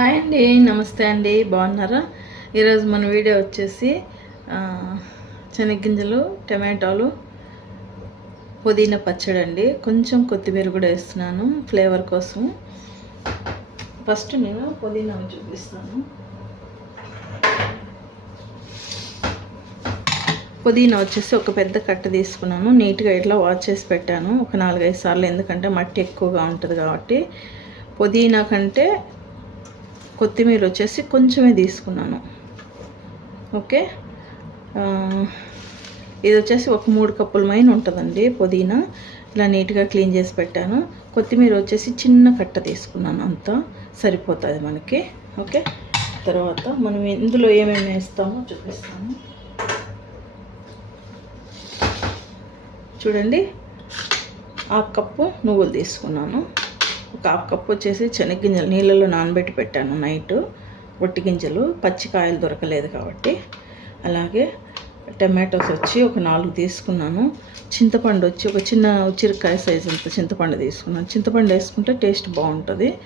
Hi అండి నమస్తే అండి బాగున్నారా? ఈరోజు మన వీడియో వచ్చేసి శనగ్గింజలు టమాటాలు పుదీనా పచ్చడి అండి. కొంచెం కొత్తిమీర కూడా వేస్తున్నాను ఫ్లేవర్ కోసం. ఫస్ట్ నేను పుదీనా చూపిస్తాను. పుదీనా వచ్చేసి ఒక పెద్ద కట్ట తీసుకున్నాను. నీట్గా ఇట్లా వాష్ చేసి పెట్టాను. ఒక నాలుగైదు సార్లు ఎందుకంటే మట్టి ఎక్కువగా ఉంటుంది కాబట్టి. పుదీనా కంటే కొత్తిమీర వచ్చేసి కొంచెమే తీసుకున్నాను. ఓకే? ఇది వచ్చేసి ఒక మూడు కప్పుల మైన ఉంటుందండి పుదీనా. ఇలా నీట్గా క్లీన్ చేసి పెట్టాను. కొత్తిమీర వచ్చేసి చిన్న కట్ట తీసుకున్నాను అంతా. సరిపోతుంది మనకి. ఓకే? తర్వాత మనం ఇందులో ఏమేమి వేస్తామో చూపిస్తాను. చూడండి. ఆ కప్పు నువ్వులు తీసుకున్నాను. ఒక హాఫ్ కప్ వచ్చేసి శనగగింజలు నీళ్ళలో నానబెట్టి పెట్టాను నైట్. ఒట్టి గింజలు పచ్చికాయలు దొరకలేదు కాబట్టి. అలాగే టమాటోస్ వచ్చి ఒక నాలుగు తీసుకున్నాను. చింతపండు వచ్చి ఒక చిన్న ఉచ్చిరికాయ సైజు అంత చింతపండు తీసుకున్నాను. చింతపండు వేసుకుంటే టేస్ట్ బాగుంటుంది.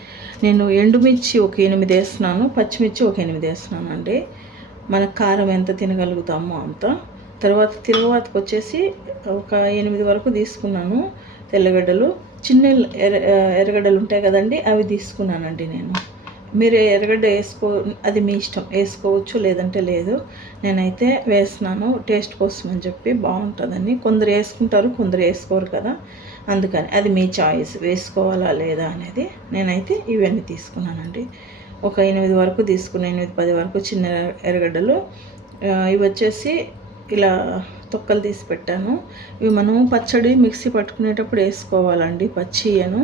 నేను ఎండుమిర్చి ఒక ఎనిమిది వేస్తున్నాను పచ్చిమిర్చి ఒక ఎనిమిది వేస్తున్నాను అండి. మన కారం ఎంత తినగలుగుతామో అంత. తర్వాత తిరువాతకు వచ్చేసి ఒక ఎనిమిది వరకు తీసుకున్నాను. తెల్లగడ్డలు చిన్న ఎర్ర ఎర్రగడ్డలు ఉంటాయి కదండి అవి తీసుకున్నానండి నేను. మీరు ఎర్రగడ్డ వేసుకో అది మీ ఇష్టం వేసుకోవచ్చు లేదంటే లేదు. నేనైతే వేస్తున్నాను టేస్ట్ కోసం అని చెప్పి బాగుంటుందని. కొందరు వేసుకుంటారు కొందరు వేసుకోరు కదా. అందుకని అది మీ చాయిస్ వేసుకోవాలా లేదా అనేది నేనైతే ఇవన్నీ తీసుకున్నానండి. ఒక ఎనిమిది వరకు తీసుకున్న ఎనిమిది పది వరకు చిన్న ఎర్రగడ్డలు. ఇవి వచ్చేసి ఇలా తొక్కలు తీసి పెట్టాను. ఇవి మనం పచ్చడి మిక్సీ పట్టుకునేటప్పుడు వేసుకోవాలండి పచ్చియను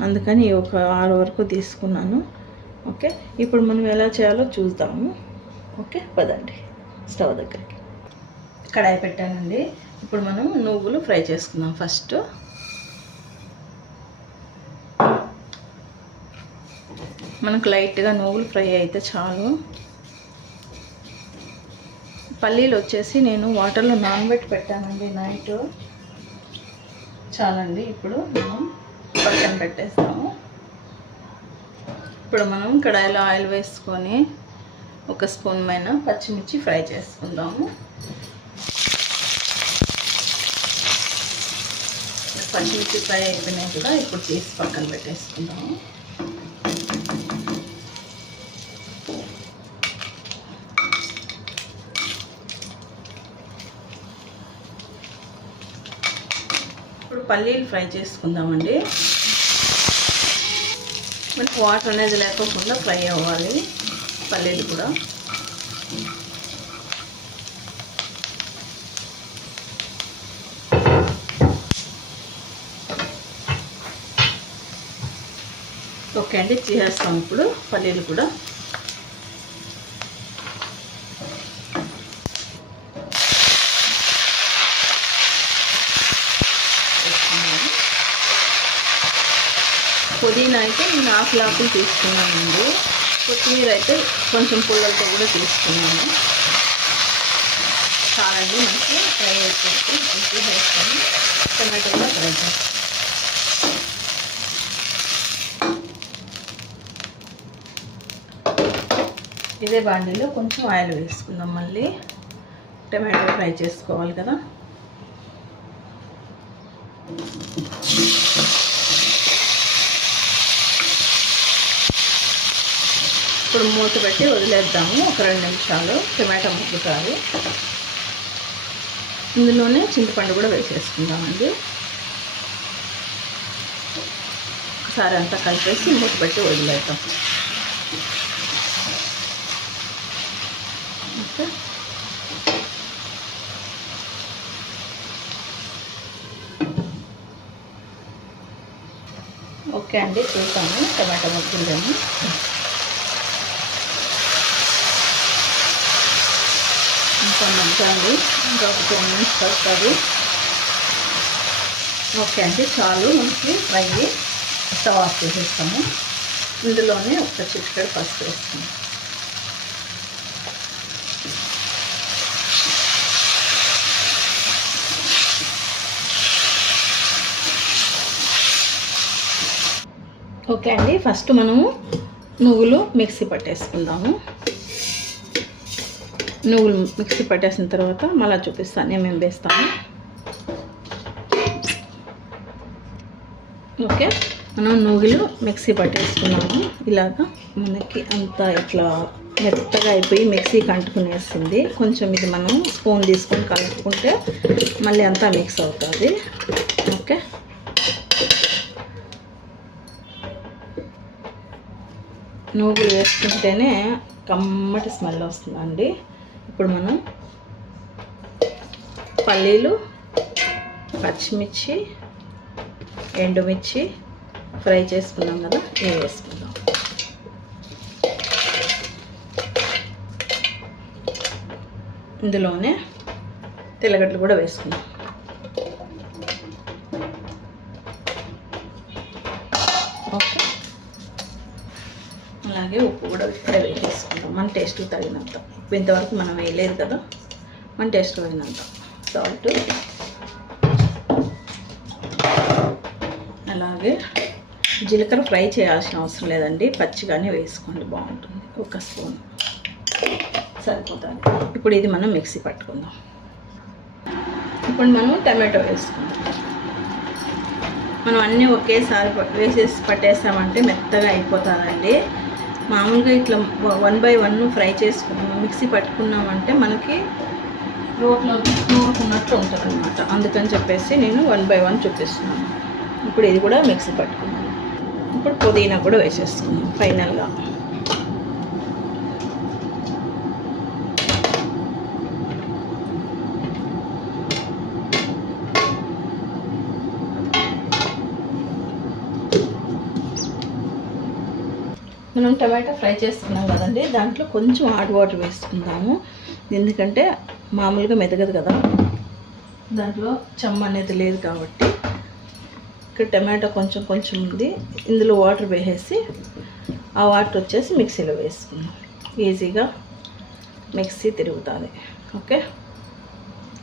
అందుకని ఒక ఆరు వరకు తీసుకున్నాను. ఓకే? ఇప్పుడు మనం ఎలా చేయాలో చూద్దాము. ఓకే? పదండి. స్టవ్ దగ్గరికి. కడాయి పెట్టానండి. ఇప్పుడు మనం నువ్వులు ఫ్రై చేసుకుందాం ఫస్ట్. మనకు లైట్గా నువ్వులు ఫ్రై అయితే చాలు. పల్లీలు వచ్చేసి నేను వాటర్లో నానబెట్టి పెట్టానండి నైట్. చాలండి ఇప్పుడు మనం పక్కన పెట్టేస్తాము. ఇప్పుడు మనం కడాయిలో ఆయిల్ వేసుకొని ఒక స్పూన్ పైన పచ్చిమిర్చి ఫ్రై చేసుకుందాము. పచ్చిమిర్చి ఫ్రై అయిపోయినాయి కూడా ఇప్పుడు తీసి పక్కన పెట్టేసుకుందాము. పల్లీలు ఫ్రై చేసుకుందామండి. మనకి వాటర్ అనేది లేకోకుండా ఫ్రై అవ్వాలి పల్లీలు కూడా. ఓకే అండి చేస్తాం ఇప్పుడు పల్లీలు కూడా. పుదీనా అయితే నేను ఆకులు ఆకులు తీసుకున్నానండి కొత్తిమీర అయితే కొంచెం పుల్లలతో కూడా తీసుకున్నాను. చాలండి మనకి ఫ్రై అయిపోతుంది మంచిగా వేస్తాను టమాటో కూడా ఫ్రై చేస్తాను. ఇదే బాండీలో కొంచెం ఆయిల్ వేసుకుందాం మళ్ళీ. టమాటో ఫ్రై చేసుకోవాలి కదా. ఇప్పుడు మూత పెట్టి వదిలేద్దాము. ఒక రెండు నిమిషాలు. టమాటా ముగ్గుతారు ఇందులోనే చింతపండు కూడా వేసేసుకుందామండి. ఒకసారి అంతా కలిపేసి మూత పెట్టి వదిలేద్దాం. ఓకే. అండి. చూసాము. టమాటా ముగ్గులేము కొంచెం ఉంచండి ఇంకా ఒక టెన్ మినిట్స్ పడుతుంది. ఓకే అండి చాలు. మనకి ఫ్రై స్టవ్ ఆఫ్ చేసేస్తాము. ఇందులోనే ఒక చిటికెడు పసుపు వేస్తాము. ఓకే అండి ఫస్ట్ మనము నువ్వులు మిక్సీ పట్టేసుకుందాము. నువ్వులు మిక్సీ పట్టేసిన తర్వాత మళ్ళీ చూపిస్తాను ఏమేమి వేస్తాము. ఓకే? మనం నువ్వులు మిక్సీ పట్టేసుకున్నాము. ఇలాగా మనకి అంతా ఇట్లా మెత్తగా అయిపోయి మిక్సీకి అంటుకునేస్తుంది కొంచెం ఇది మనం స్పూన్ తీసుకొని కలుపుకుంటే మళ్ళీ అంతా మిక్స్ అవుతుంది. ఓకే? నువ్వులు వేసుకుంటేనే కమ్మటి స్మెల్ వస్తుందండి. ఇప్పుడు మనం పల్లీలు పచ్చిమిర్చి ఎండుమిర్చి ఫ్రై చేసుకున్నాం కదా ఇవి వేసుకుందాం. ఇందులోనే తెల్లగడ్డలు కూడా వేసుకుందాం. అలాగే ఉప్పు కూడా ఇప్పుడే వేసేసుకుందాం మన టేస్ట్ తగినంత. ఉప్పు ఇంతవరకు మనం వేయలేదు కదా? మన టేస్ట్ తగినంత. సాల్ట్ అలాగే జీలకర్ర ఫ్రై చేయాల్సిన అవసరం లేదండి. పచ్చిగానే వేసుకోండి బాగుంటుంది. ఒక స్పూన్. సరిపోతుంది. ఇప్పుడు ఇది మనం మిక్సీ పట్టుకుందాం. ఇప్పుడు మనం టమాటో వేసుకుందాం. మనం అన్నీ ఒకేసారి వేసేసి పట్టేసామంటే మెత్తగా అయిపోతుందండి. మామూలుగా ఇట్లా వన్ బై వన్ ఫ్రై చేసుకున్నాం మిక్సీ పట్టుకున్నామంటే మనకి రోట్లో నూరుకున్నట్టు ఉంటుంది అనమాట అందుకని చెప్పేసి నేను వన్ బై వన్ చూపిస్తున్నాను. ఇప్పుడు ఇది కూడా మిక్సీ పట్టుకున్నాను. ఇప్పుడు పుదీనా కూడా వేసేస్తున్నాను ఫైనల్గా మనం టమాటా ఫ్రై చేసుకున్నాం కదండి దాంట్లో కొంచెం హాట్ వాటర్ వేసుకుందాము. ఎందుకంటే మామూలుగా మెదగదు కదా. దాంట్లో చెమ్మ అనేది లేదు కాబట్టి. ఇక్కడ టమాటా కొంచెం కొంచెం ఉంది. ఇందులో వాటర్ వేసేసి ఆ వాటర్ వచ్చేసి మిక్సీలో వేసుకుందాం. ఈజీగా మిక్సీ తిరుగుతుంది. ఓకే?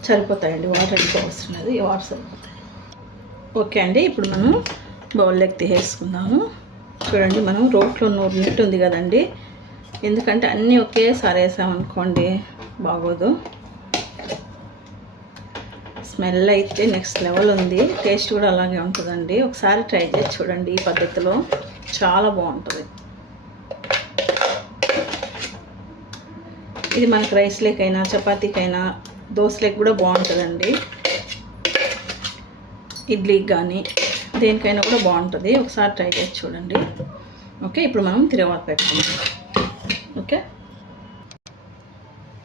సరిపోతాయండి. వాటర్ ఎక్కువ అవసరం లేదు. ఈ వాటర్ సరిపోతాయి. ఓకే అండి. ఇప్పుడు మనం బౌల్లోకి తీసేసుకుందాము. చూడండి మనం రోట్లో నూరినట్టు ఉంది కదండి. ఎందుకంటే అన్నీ ఒకేసారి వేసామనుకోండి బాగోదు. స్మెల్ అయితే నెక్స్ట్ లెవెల్ ఉంది. టేస్ట్ కూడా అలాగే ఉంటుందండి. ఒకసారి ట్రై చేసి చూడండి ఈ పద్ధతిలో. చాలా బాగుంటుంది. ఇది మనకు రైస్ లేకైనా చపాతీకైనా దోశలకు కూడా బాగుంటుందండి. ఇడ్లీకి కానీ దేనికైనా కూడా బాగుంటుంది. ఒకసారి ట్రై చేసి చూడండి. ఓకే ఇప్పుడు మనం తిరవాత పెట్టుకుందాం. ఓకే?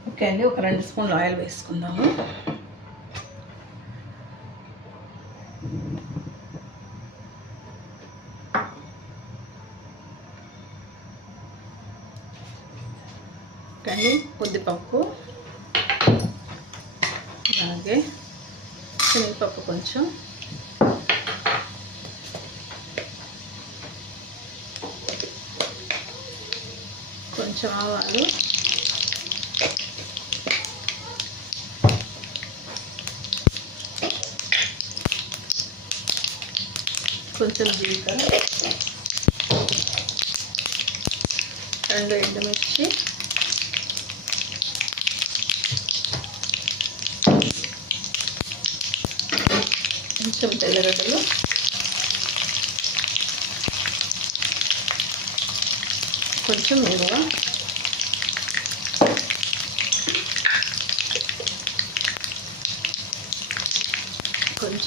ఓకే అండి ఒక రెండు స్పూన్లు ఆయిల్ వేసుకుందాము. కానీ ఉద్దిపప్పు అలాగే శనగపప్పు కొంచెం. కొంచెం ఆవాలు కొంచెం జీలకర్ర. రెండు ఎండుమిర్చి. కొంచెం తెల్లగడ్డలు. కొంచెం ఇంగువ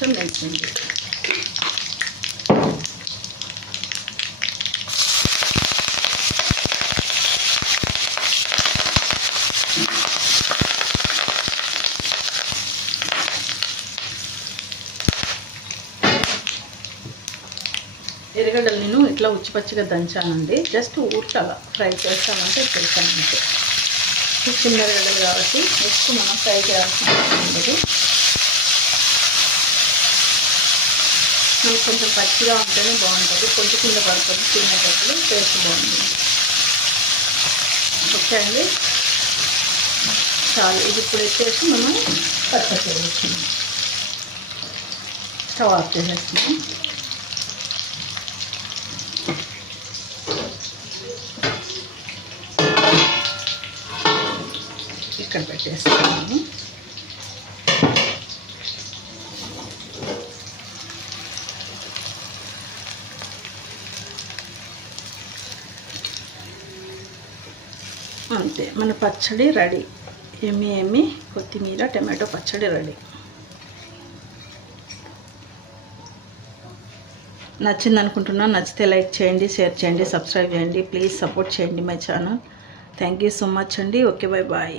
కొంచెం ఎర్రగడ్డలు నేను ఇట్లా ఉచ్చిపచ్చిగా దంచానండి. జస్ట్ ఊరికలా ఫ్రై చేస్తామంటే చేస్తానంటే చిన్న ఎర్రగడ్డలు కాబట్టి ఎక్కువ మనం ఫ్రై చేయాల్సిన అవసరం ఉండదు कुछ पचि उठे बहुत पुद्ध कि पड़ता तीन टेस्ट बहुत ओके अभी चाल इपड़े मैं पचपे स्टवे इकट्ठे అంతే మన పచ్చడి రెడీ. ఎమ్మి ఎమ్మి కొత్తిమీర టమాటో పచ్చడి రెడీ. నచ్చింది అనుకుంటున్నాను నచ్చితే లైక్ చేయండి షేర్ చేయండి సబ్స్క్రైబ్ చేయండి. ప్లీజ్ సపోర్ట్ చేయండి my channel. Thank you so much అండి. Okay bye bye.